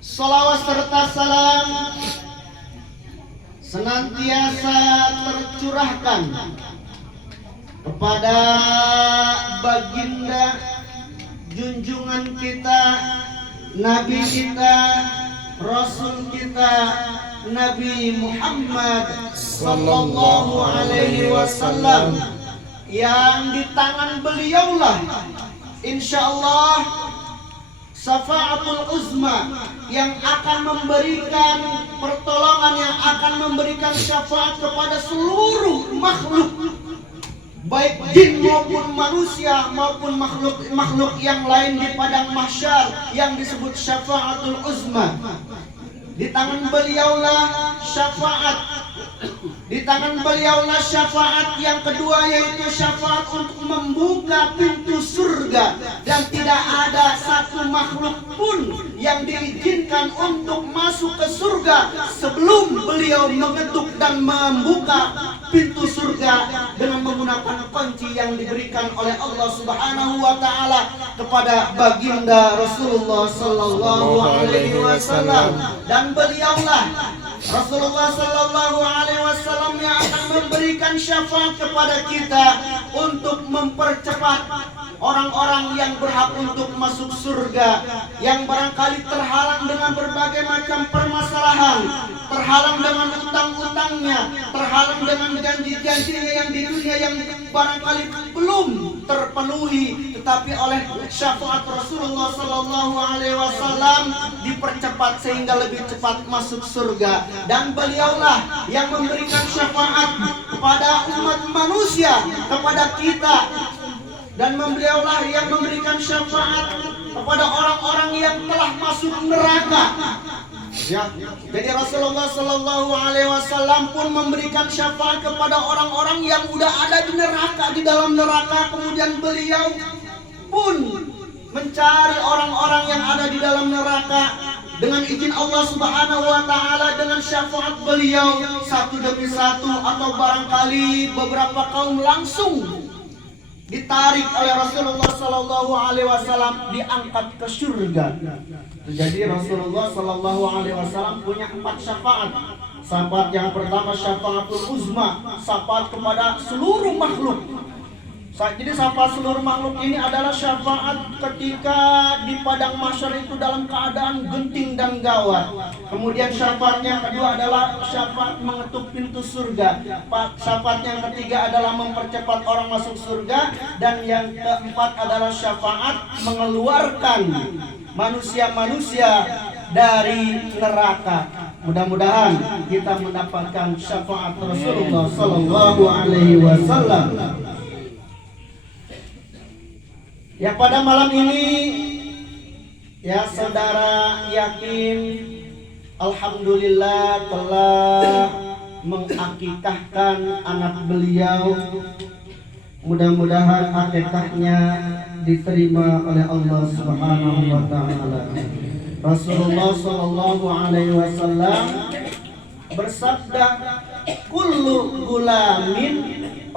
Salawat serta salam senantiasa tercurahkan kepada baginda junjungan kita, Nabi kita, Rasul kita, Nabi Muhammad sallallahu alaihi wasallam, yang di tangan beliaulah insyaallah syafaatul uzma yang akan memberikan pertolongan, yang akan memberikan syafaat kepada seluruh makhluk, baik jin maupun manusia maupun makhluk yang lain di padang mahsyar, yang disebut syafaatul uzma. Di tangan beliaulah syafaat. Di tangan beliaulah syafaat yang kedua, yaitu syafaat untuk membuka pintu surga, dan tidak ada satu makhluk pun yang diizinkan untuk masuk ke surga sebelum beliau mengetuk dan membuka pintu surga dengan menggunakan kunci yang diberikan oleh Allah Subhanahu wa taala kepada baginda Rasulullah sallallahu alaihi wasallam. Dan beliaulah Rasulullah sallallahu alaihi wasallam yang akan memberikan syafaat kepada kita untuk mempercepat orang-orang yang berhak untuk masuk surga, yang barangkali terhalang dengan berbagai macam permasalahan, terhalang dengan utang-utangnya, terhalang dengan janji-janjinya yang di dunia yang barangkali belum terpenuhi, tetapi oleh syafaat Rasulullah sallallahu alaihi wasallam dipercepat sehingga lebih cepat masuk surga. Dan beliaulah yang memberikan syafaat kepada umat manusia, kepada kita, dan beliaulah yang memberikan syafaat kepada orang-orang yang telah masuk neraka. Ya, jadi Rasulullah sallallahu alaihi wasallam pun memberikan syafaat kepada orang-orang yang udah ada di neraka, di dalam neraka. Kemudian beliau pun mencari orang-orang yang ada di dalam neraka dengan izin Allah Subhanahu wa taala, dengan syafaat beliau satu demi satu, atau barangkali beberapa kaum langsung ditarik oleh Rasulullah sallallahu alaihi wasallam, diangkat ke surga. Jadi Rasulullah sallallahu alaihi wasallam punya 4 syafaat. Syafaat yang pertama syafaatul uzma, syafaat kepada seluruh makhluk. Jadi syafaat seluruh makhluk ini adalah syafaat ketika di padang mahsyar itu dalam keadaan genting dan gawat. Kemudian syafaat yang kedua adalah syafaat mengetuk pintu surga. Syafaat yang ketiga adalah mempercepat orang masuk surga. Dan yang keempat adalah syafaat mengeluarkan manusia-manusia dari neraka. Mudah-mudahan kita mendapatkan syafaat Rasulullah sallallahu alaihi wasallam. Ya, pada malam ini ya saudara yakin alhamdulillah telah mengakikahkan anak beliau. Mudah-mudahan akikahnya diterima oleh Allah Subhanahu wa taala. Rasulullah sallallahu alaihi wasallam bersabda, kullu gulamin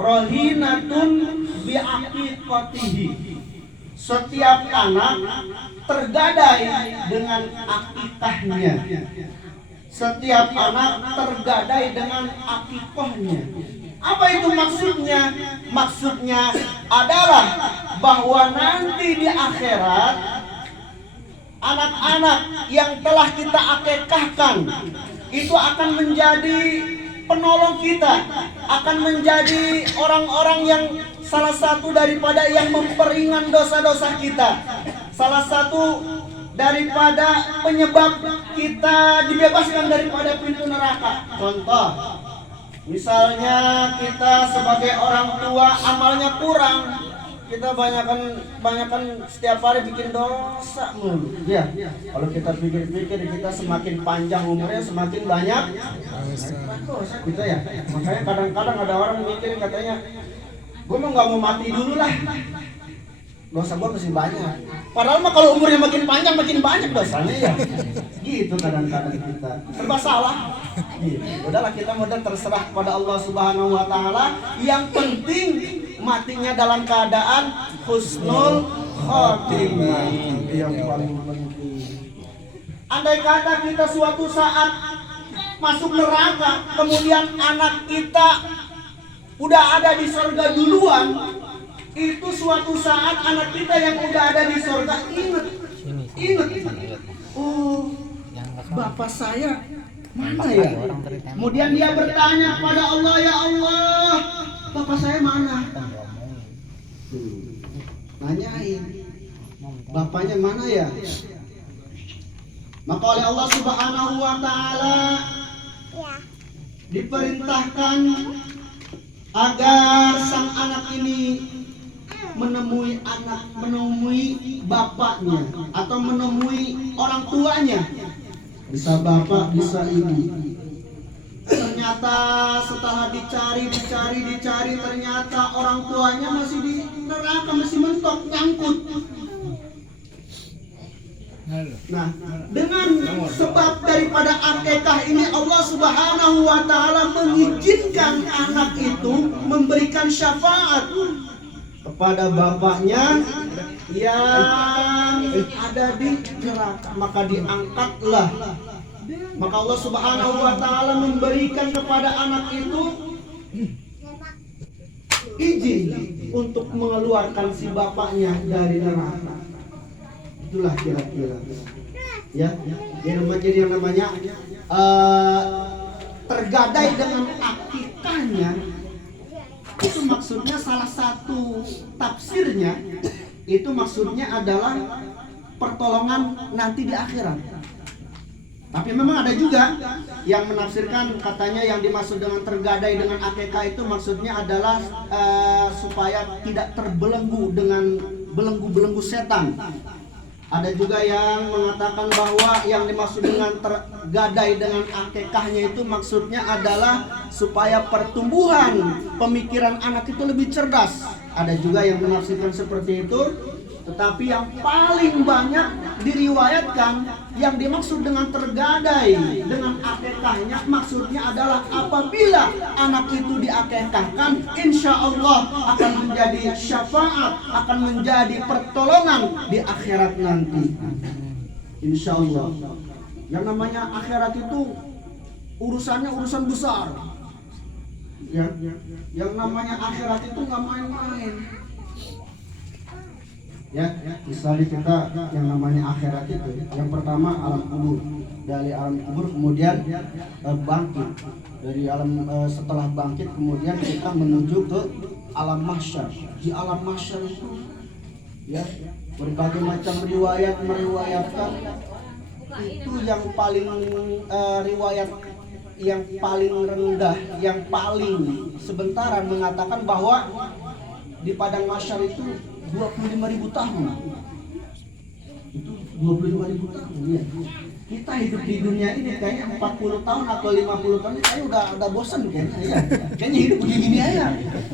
rohinatun biaqiqatihi. Setiap anak tergadai dengan akikahnya. Setiap anak tergadai dengan akikahnya. Apa itu maksudnya? Maksudnya adalah bahwa nanti di akhirat anak-anak yang telah kita akikahkan itu akan menjadi penolong kita, akan menjadi orang-orang yang salah satu daripada yang memperingan dosa-dosa kita, salah satu daripada penyebab kita dibebaskan daripada pintu neraka. Contoh, misalnya kita sebagai orang tua amalnya kurang, kita banyakan setiap hari bikin dosa mulu. Ya, kalau kita pikir-pikir, kita semakin panjang umurnya semakin banyak dosa kita ya. Makanya kadang-kadang ada orang mikir katanya, gue mah nggak mau mati dulu lah, dosa gue masih banyak. Padahal mah kalau umurnya makin panjang makin banyak dosanya ya. Gitu kadang-kadang kita serba salah. Gitu. Udahlah, kita mudah terserah kepada Allah Subhanahu wa taala. Yang penting matinya dalam keadaan husnul khotimah. Yang paling penting. Andai kata kita suatu saat masuk neraka, kemudian anak kita udah ada di surga duluan, itu suatu saat anak kita yang udah ada di surga ingat, oh bapak saya mana ya? Kemudian dia bertanya pada Allah, ya Allah, bapak saya mana? Nanyain, bapaknya mana ya? Maka oleh Allah Subhanahu wa Ta'ala diperintahkan agar sang anak ini menemui bapaknya atau menemui orang tuanya, bisa bapak, bisa ibu. Ternyata setelah dicari, ternyata orang tuanya masih di neraka, masih mentok, nyangkut. Nah, dengan sebab daripada akikah ini Allah Subhanahu wa Ta'ala mengizinkan anak itu memberikan syafaat kepada bapaknya yang ada di neraka, maka diangkatlah. Maka Allah Subhanahu wa Ta'ala memberikan kepada anak itu izin untuk mengeluarkan si bapaknya dari neraka. Itulah kira-kira ya yang namanya tergadai dengan akikahnya. Itu maksudnya salah satu tafsirnya itu maksudnya adalah pertolongan nanti di akhirat. Tapi memang ada juga yang menafsirkan, katanya yang dimaksud dengan tergadai dengan akikah itu maksudnya adalah supaya tidak terbelenggu dengan belenggu-belenggu setan. Ada juga yang mengatakan bahwa yang dimaksud dengan tergadai dengan akikahnya itu maksudnya adalah supaya pertumbuhan pemikiran anak itu lebih cerdas. Ada juga yang menafsirkan seperti itu. Tetapi yang paling banyak diriwayatkan yang dimaksud dengan tergadai dengan akikahnya maksudnya adalah apabila anak itu diakikahkan, insya Allah akan menjadi syafaat, akan menjadi pertolongan di akhirat nanti. Insya Allah. Yang namanya akhirat itu urusannya urusan besar. Ya, yang namanya akhirat itu nggak main-main. Ya, misalnya kita yang namanya akhirat itu, yang pertama alam kubur. Dari alam kubur kemudian bangkit. Dari alam setelah bangkit kemudian kita menuju ke alam mahsyar. Di alam mahsyar itu ya berbagai macam riwayat meriwayatkan itu yang paling riwayat yang paling rendah, yang paling sebentaran mengatakan bahwa di padang mahsyar itu 25.000 tahun. Itu 25.000 tahun ya. Kita hidup di dunia ini kayaknya 40 tahun atau 50 tahun kayaknya udah bosan kayaknya ya. Kayaknya hidup begini aja.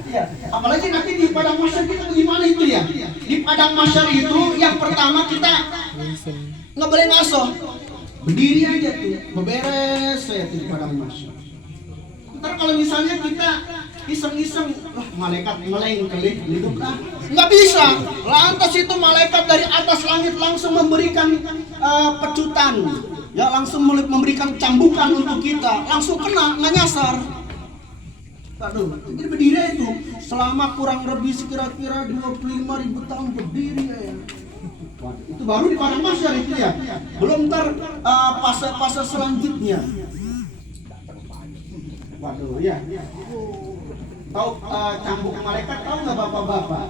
Ya. Apalagi nanti di padang mahsyar kita bagaimana itu ya? Di padang mahsyar itu yang pertama kita nggak boleh ngaso. Berdiri aja tuh, beberes ya tuh di padang mahsyar. Ntar kalau misalnya kita iseng-iseng, wah malaikat ngeleng kali hidup lah, nggak bisa. Lantas itu malaikat dari atas langit langsung memberikan pecutan, ya langsung memberikan cambukan untuk kita, langsung kena, nggak nyasar. Aduh, jadi berdiri itu selama kurang lebih kira-kira 25.000 tahun berdiri ya. Itu baru di padang mahsyar itu ya. Belum ntar fase-fase selanjutnya. Waduh ya. Tahu cambuk malaikat, tahu nggak bapak-bapak?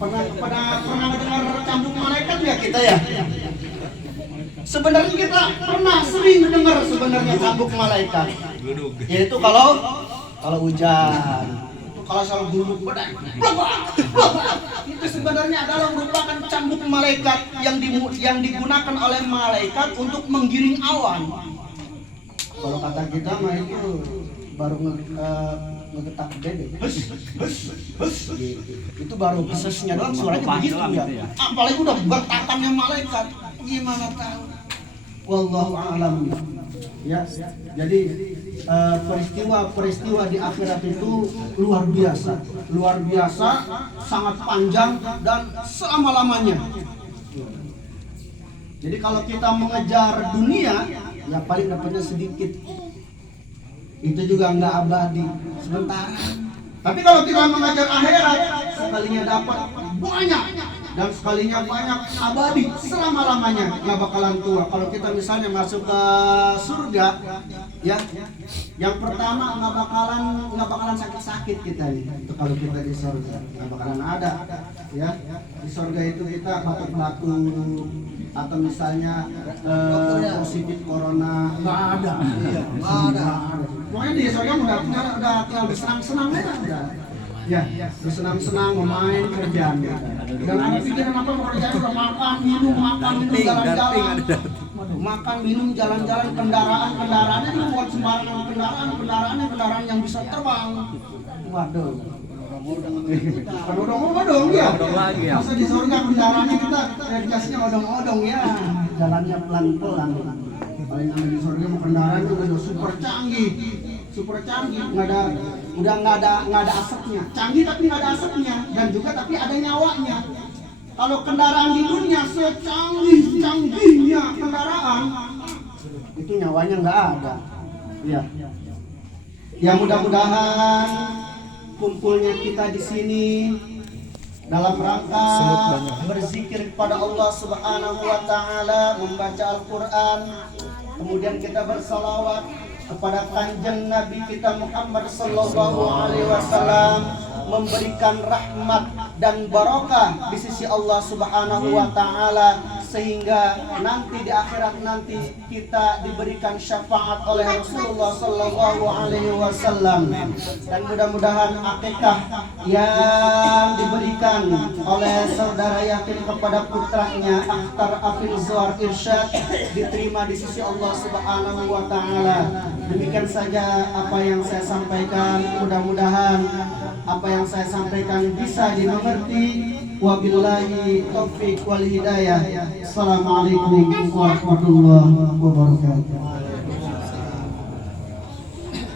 Pernah dengar cambuk malaikat ya kita ya? Sebenarnya kita pernah sering dengar sebenarnya cambuk malaikat. Yaitu kalau hujan, itu kalau salah gulung badan, itu sebenarnya adalah merupakan cambuk malaikat yang digunakan oleh malaikat untuk menggiring awan. Kalau kata kita mah itu baru ngegetak bebek, itu baru besesnya doang suaranya begitu ya. Apalagi udah bertakannya malaikat, gimana tahu? Wallahu a'lam. Ya, jadi peristiwa di akhirat itu luar biasa, sangat panjang dan selama-lamanya. Jadi kalau kita mengejar dunia, ya paling dapatnya sedikit. Itu juga nggak abadi, sementara. Tapi kalau kita mengejar akhirat, sekalinya dapat banyak dan sekalinya banyak abadi selama-lamanya, nggak bakalan tua. Kalau kita misalnya masuk ke surga, ya, yang pertama nggak bakalan sakit-sakit kita nih. Itu kalau kita di surga nggak bakalan ada, ya. Di surga itu kita batuk-batuk atau misalnya positif corona nggak ada, nggak ada. Pokoknya di surga udah tinggal bersenang-senang aja udah. Ya, bersenang-senang, memain, kerjaan. Dan ada pikiran apa mau kerjaan, udah makan, minum, jalan-jalan. Makan, minum, jalan-jalan, kendaraannya itu bukan sembarangan kendaraan yang bisa terbang. Waduh. Kan odong-odong ya. Masa di surga kendaraannya kita realisasinya odong-odong ya. Jalannya pelan-pelan. Paling di surga mau kendaraan itu udah super canggih, udah nggak ada asapnya, canggih tapi nggak ada asapnya, dan juga tapi ada nyawanya. Kalau kendaraan di dunia secanggih-canggihnya kendaraan, itu nyawanya nggak ada. Ya, ya mudah-mudahan kumpulnya kita di sini dalam rangka berzikir kepada Allah Subhanahu wa Ta'ala, membaca Al-Quran, kemudian kita bersalawat kepada kanjeng Nabi kita Muhammad sallallahu alaihi wasallam, memberikan rahmat dan barokah di sisi Allah Subhanahu wa Ta'ala, sehingga nanti di akhirat nanti kita diberikan syafaat oleh Rasulullah sallallahu alaihi wasallam. Dan mudah-mudahan akikah yang diberikan oleh saudara yatim kepada putranya Akhtar Afil Zuhar Irsyad diterima di sisi Allah Subhanahu wa Ta'ala. Demikian saja apa yang saya sampaikan, mudah-mudahan apa yang saya sampaikan bisa dimengerti. Wabillahi taufiq wal hidayah. Assalamualaikum warahmatullahi wabarakatuh.